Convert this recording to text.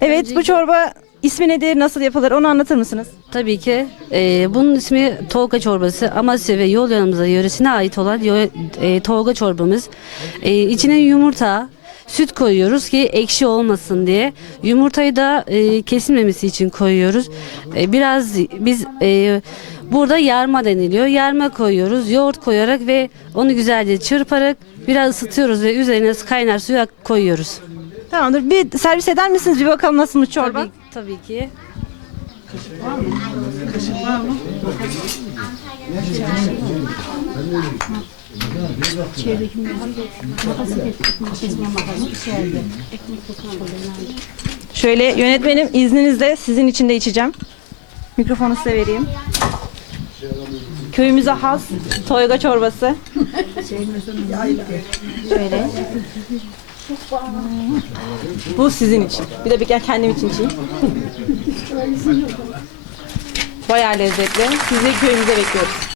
Evet bu çorba ismi nedir, nasıl yapılır onu anlatır mısınız? Tabii ki. Ee, bunun ismi Tolga çorbası. Amasya ve yol yanımıza yöresine ait olan yo- e, Tolga çorbamız. Ee, içine yumurta, süt koyuyoruz ki ekşi olmasın diye. Yumurtayı da e, kesilmemesi için koyuyoruz. E, biraz biz e, burada yarma deniliyor. Yarma koyuyoruz. Yoğurt koyarak ve onu güzelce çırparak biraz ısıtıyoruz ve üzerine kaynar suya koyuyoruz. Tamamdır. Bir servis eder misiniz? Bir bakalım nasılmış çorba? Tabii, tabii ki. Şöyle yönetmenim izninizle sizin için de içeceğim. Mikrofonu size vereyim. Köyümüze has toyga çorbası. Şöyle. Bu sizin için. Bir de bir gel kendim için içeyim. Bayağı lezzetli. Sizi köyümüze bekliyoruz.